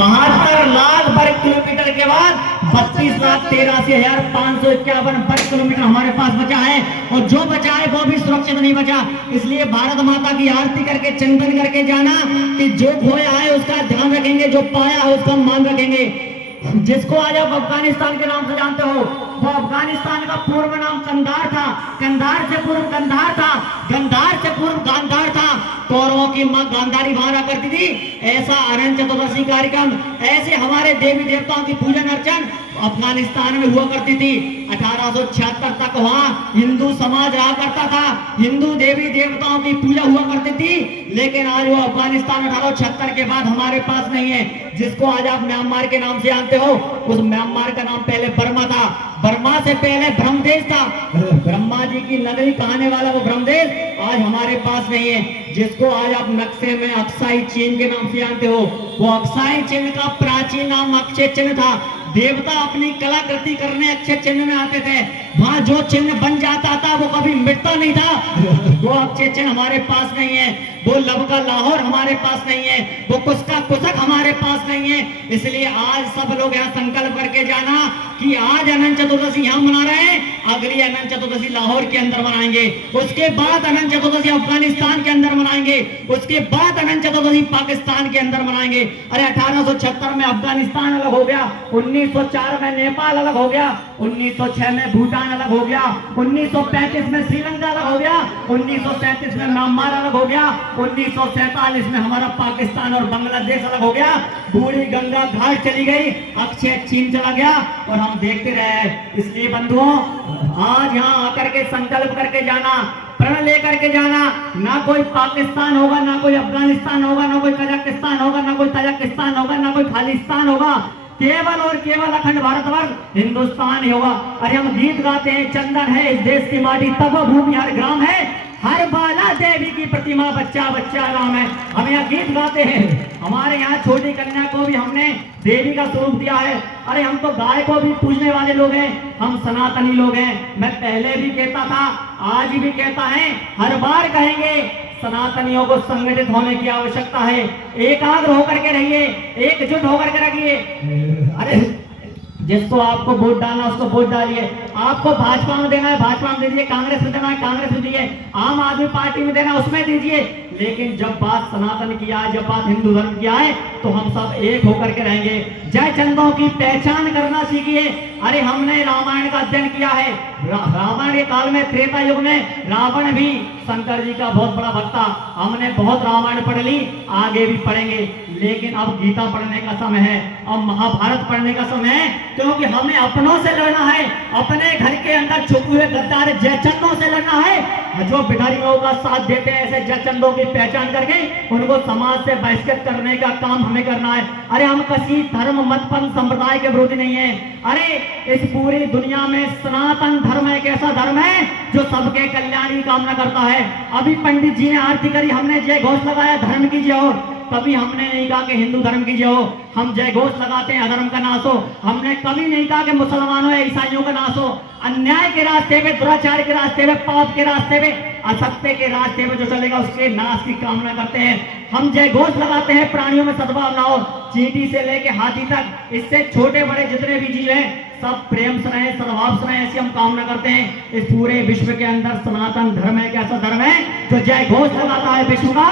72 लाख वर्ग किलोमीटर के बाद 32,83,551 वर्ग किलोमीटर हमारे पास बचा है, और जो बचा है वो भी सुरक्षित नहीं बचा। इसलिए भारत माता की आरती करके चिंतन करके जाना कि जो खोया है उसका ध्यान रखेंगे, जो पाया है उसका मान रखेंगे। जिसको आज आप अफगानिस्तान के नाम से जानते हो, वो अफगानिस्तान का पूर्व नाम कंधार था, कंधार से पूर्व गंधार था, गंधार से पूर्व गांधार था। कौरवों की मां गांधारी वहां रहा करती थी। ऐसा अनंत चतुर्दशी कार्यक्रम, ऐसे हमारे देवी देवताओं की पूजन अर्चन अफगानिस्तान में हुआ करती थी। 1876 तक वहां हिंदू समाज रहा करता था, हिंदू देवी देवताओं की पूजा हुआ करती थी। लेकिन आज वो अफगानिस्तान 1876 के बाद हमारे पास नहीं है। जिसको आज आप म्यांमार के नाम से जानते हो, उस म्यांमार का नाम पहले बर्मा था, बर्मा से पहले ब्रह्मदेश था। ब्रह्मा जी की नगरी कहने वाला वो ब्रह्मदेश आज हमारे पास नहीं है। जिसको आज आप नक्शे में अक्साई चीन के नाम से जानते हो, वो अक्साई चिन्ह का प्राचीन नाम अक्षय चिन्ह था। देवता अपनी कलाकृति करने अक्षय चिन्ह में आते थे। वहां जो चिन्ह बन जाता था वो कभी मिटता नहीं था। वो अक्षय चिन्ह हमारे पास नहीं है, वो लब का लाहौर हमारे पास नहीं है, वो कुछ का कुशक हमारे पास नहीं है। इसलिए आज सब लोग यहाँ संकल्प करके जाना कि आज अनंत चतुर्दशी यहाँ मना रहे हैं, अगली अनंत चतुर्दशी लाहौर के अंदर मनाएंगे, उसके बाद अनंत चतुर्दशी अफगानिस्तान के अंदर मनाएंगे, उसके बाद अनंत चतुर्दशी पाकिस्तान के अंदर मनाएंगे। अरे 1876 में अफगानिस्तान अलग हो गया, 1904 में नेपाल अलग हो गया, 1906 में भूटान अलग हो गया, 1935 में श्रीलंका अलग हो गया, 1937 में म्यांमार अलग हो गया, 1947 में हमारा पाकिस्तान और बांग्लादेश अलग हो गया। बूढ़ी गंगा घाट चली गई, अक्षय चीन चला गया, और हम देखते रहे। इसलिए बंधुओं, आज यहाँ आकर के संकल्प करके जाना, प्रण लेकर के जाना, ना कोई पाकिस्तान होगा, ना कोई अफगानिस्तान होगा, ना कोई कजाकिस्तान होगा, ना कोई तजाकिस्तान होगा, ना कोई खालिस्तान होगा, केवल और केवल अखंड भारतवर्ष हिंदुस्तान ही होगा। अरे हम गीत गाते हैं, चंदन है इस देश की माटी, तब भूमि हर ग्राम है, हर बाला देवी की प्रतिमा, बच्चा बच्चा राम है। हम यहाँ गीत गाते हैं। हमारे यहाँ छोटी कन्या को भी हमने देवी का स्वरूप दिया है। अरे हम तो गाय को भी पूजने वाले लोग हैं, हम सनातनी लोग हैं। मैं पहले भी कहता था, आज भी कहता है, हर बार कहेंगे, सनातनियों को संगठित होने की आवश्यकता है। एकाग्र होकर के रहिए, एकजुट होकर के रखिए। अरे जिसको आपको वोट डालना उसको वोट डालिए। आपको भाजपा में देना है भाजपा में दीजिए, कांग्रेस में देना है कांग्रेस में दीजिए, आम आदमी पार्टी में देना उसमें दीजिए। लेकिन जब बात सनातन की आए, जब बात हिंदू धर्म की आए, तो हम सब एक होकर के रहेंगे। जय चंदों की पहचान करना सीखिए। अरे हमने रामायण का अध्ययन किया है। रामायण के काल में, त्रेता युग में, रावण भी शंकर जी का बहुत बड़ा भक्त था। हमने बहुत रामायण पढ़ ली, आगे भी पढ़ेंगे। लेकिन अब गीता पढ़ने का समय है, अब महाभारत पढ़ने का समय है, क्योंकि हमें अपनों से लड़ना है, अपने घर के अंदर छुपे हुए गद्दार जयचंदों से लड़ना है। जो भिखारियों का साथ देते हैं, ऐसे जयचंदों की पहचान करके उनको समाज से बहिष्कृत करने का काम हमें करना है। अरे हम किसी धर्म मत पंथ संप्रदाय के विरोधी नहीं है। अरे इस पूरी दुनिया में सनातन धर्म एक ऐसा धर्म है जो सबके कल्याण की कामना करता है। अभी पंडित जी ने आरती करी, हमने जय घोष लगाया, धर्म की जय हो। कभी हमने नहीं कहा कि हिंदू धर्म की जय हो। हम जय घोष लगाते हैं अधर्म का नाश हो। हमने कभी नहीं कहा कि मुसलमानों या ईसाइयों का नाश हो। अन्याय के रास्ते में, दुराचार के रास्ते में, पाप के रास्ते में, असत्य के रास्ते में जो चलेगा उसके नाश की कामना करते हैं। हम जय घोष लगाते हैं प्राणियों में सद्भाव ना हो, चींटी से लेके हाथी तक, इससे छोटे बड़े जितने भी जीव हैं सब प्रेम से रहे, सद्भाव से रहे, ऐसी हम कामना करते हैं। इस पूरे विश्व के अंदर सनातन धर्म एक ऐसा धर्म है जो जय घोष लगाता है विश्व का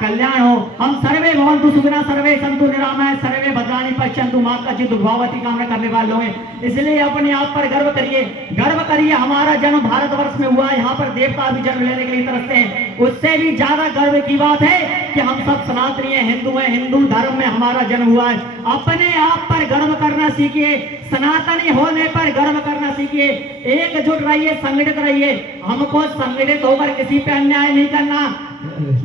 कल्याण हो। हम सर्वे भवन्तु सुखिनः, सर्वे सन्तु निरामयाः, सर्वे भद्राणि पश्यन्तु मा कश्चित् दुर्भावति कामना करने वाले लोग हैं। इसलिए अपने आप पर गर्व करिए, गर्व करिए। हमारा जन्म भारतवर्ष में हुआ है, यहाँ पर देवता भी जन्म लेने के लिए तरसते हैं। उससे भी ज्यादा गर्व की बात है कि हम सब सनातनी हैं, हिंदू हैं, हिंदू धर्म में हमारा जन्म हुआ है। अपने आप पर गर्व करना सीखिए, सनातनी होने पर गर्व करना सीखिए। एकजुट रहिए, संगठित रहिए। हमको संगठित होकर किसी पे अन्याय नहीं करना,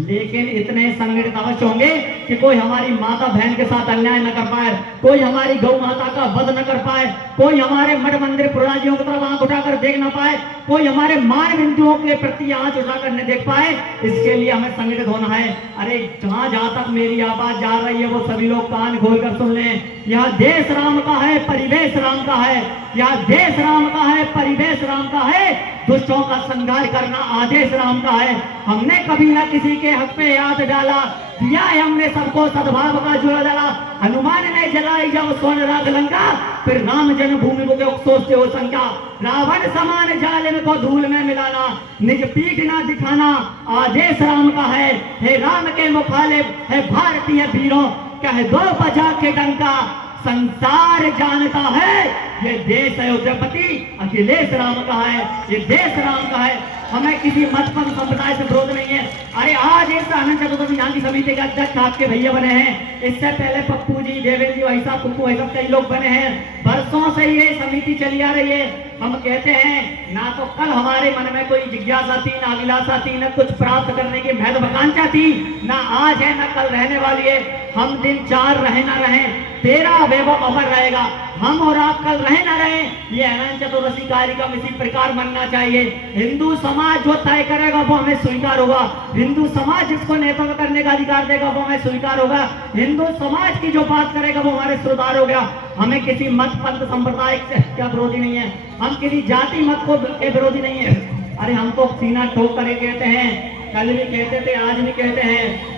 लेकिन इतने संगठित अवश्य होंगे कि कोई हमारी माता बहन के साथ अन्याय न कर पाए, कोई हमारी गौ माता का वध न कर पाए, कोई हमारे मठ मंदिर पुराजियों की तरफ आंख उठाकर देख न पाए, कोई हमारे मान बिंदुओं के प्रति आंख उठाकर न देख पाए। इसके लिए हमें संगठित होना है। अरे जहां जहां तक मेरी आवाज जा रही है वो सभी लोग कान खोलकर सुन लें। यह देश राम का है, परिवेश राम का है। यह देश राम का है, परिवेश राम का है। दुष्टों का संहार करना आदेश राम का है। हमने कभी ना किसी के हक पे हाथ डाला, दिया है हमने सबको सद्भाव का ज्वाला, हनुमान ने जलाई जाओ स्वर्ण राग लंका, फिर राम जन्मभूमि को सोचते हो शंका। रावण समान जालिम को धूल में मिलाना, निज पीठ ना दिखाना आदेश राम का है। हे राम के मुखालिफ है भारतीय वीरों, कह दो बजा के डंका, संसार जानता है ये देश अयोध्यापति अखिलेश राम का है, ये देश राम का है। हमें किसी मत पंथ संप्रदाय से विरोध नहीं है। अरे आज इस आनंद चतुर्दशी शांति समिति के अध्यक्ष आपके भैया बने हैं, इससे पहले पप्पू जी, देवेंद्र जी, वैसा पुप्पू वैसा कई लोग बने हैं। वर्षों से ये समिति चली आ रही है। हम कहते हैं ना तो कल हमारे मन में कोई जिज्ञासा थी, ना अभिलाषा थी, ना कुछ प्राप्त करने की महत्वाकांक्षा थी, ना आज है ना कल रहने वाली है। हम दिन 4 रहे ना रहे, 13 वैभव अमर रहेगा। हम और आप कल रहे ना रहे, ये अनंत चतुर्दशी कार्यक्रम इसी प्रकार मनना चाहिए। हिंदू समाज जो तय करेगा वो हमें स्वीकार होगा, हिंदू समाज जिसको नेतृत्व करने का अधिकार देगा वो हमें स्वीकार होगा, हिंदू समाज की जो बात करेगा वो हमारे सुधार हो गया। हमें किसी मत पंथ संप्रदाय का विरोधी नहीं है, हम किसी जाति मत को के विरोधी नहीं है। अरे हम तो सीना ठोक कर कहते हैं, कल भी कहते थे, आज भी कहते हैं,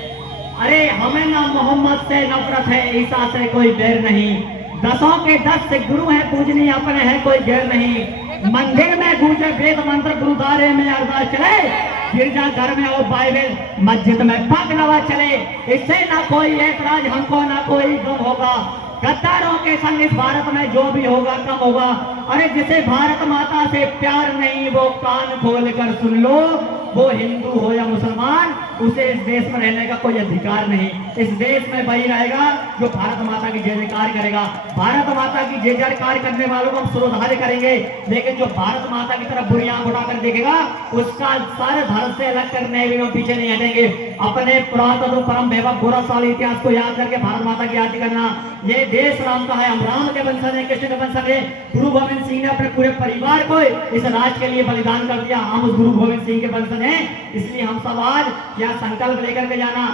अरे हमें ना मोहम्मद से नफरत है, ईसा से कोई बैर नहीं, 10 के 10 से गुरु है पूजनीय अपने है कोई गैर नहीं। मंदिर में गूंजे वेद मंत्र, गुरुद्वारे में अरदास चले, गिरजा घर में हो बाइबल, मस्जिद में पग नवा चले, इससे ना कोई ऐतराज हमको ना कोई गम होगा। गद्दारों के संग इस भारत में जो भी होगा कम होगा। अरे जिसे भारत माता से प्यार नहीं वो कान खोल कर सुन लो, वो हिंदू हो या मुसलमान, उसे इस देश में रहने का कोई अधिकार नहीं। इस देश में वही रहेगा जो भारत माता की जय जयकार करेगा। भारत माता की जय जयकार करने वालों को हम सुरधार्य करेंगे, लेकिन जो भारत माता की तरफ बुरी आंख उठाकर देखेगा उसका सारे धर्म से अलग करने में हम पीछे नहीं हटेंगे। अपने पुरातन परम वैभव गौरवशाली इतिहास को याद करके भारत माता की आरती करना। ये देश राम का है, हम राम के वंशज हैं, कृष्ण के वंशज हैं। गुरु गोविंद सिंह ने अपने पूरे परिवार को इस राज्य के लिए बलिदान कर दिया, हम उस गुरु गोविंद सिंह के वंशज हैं। इसलिए हम सब आज यह संकल्प लेकर के जाना।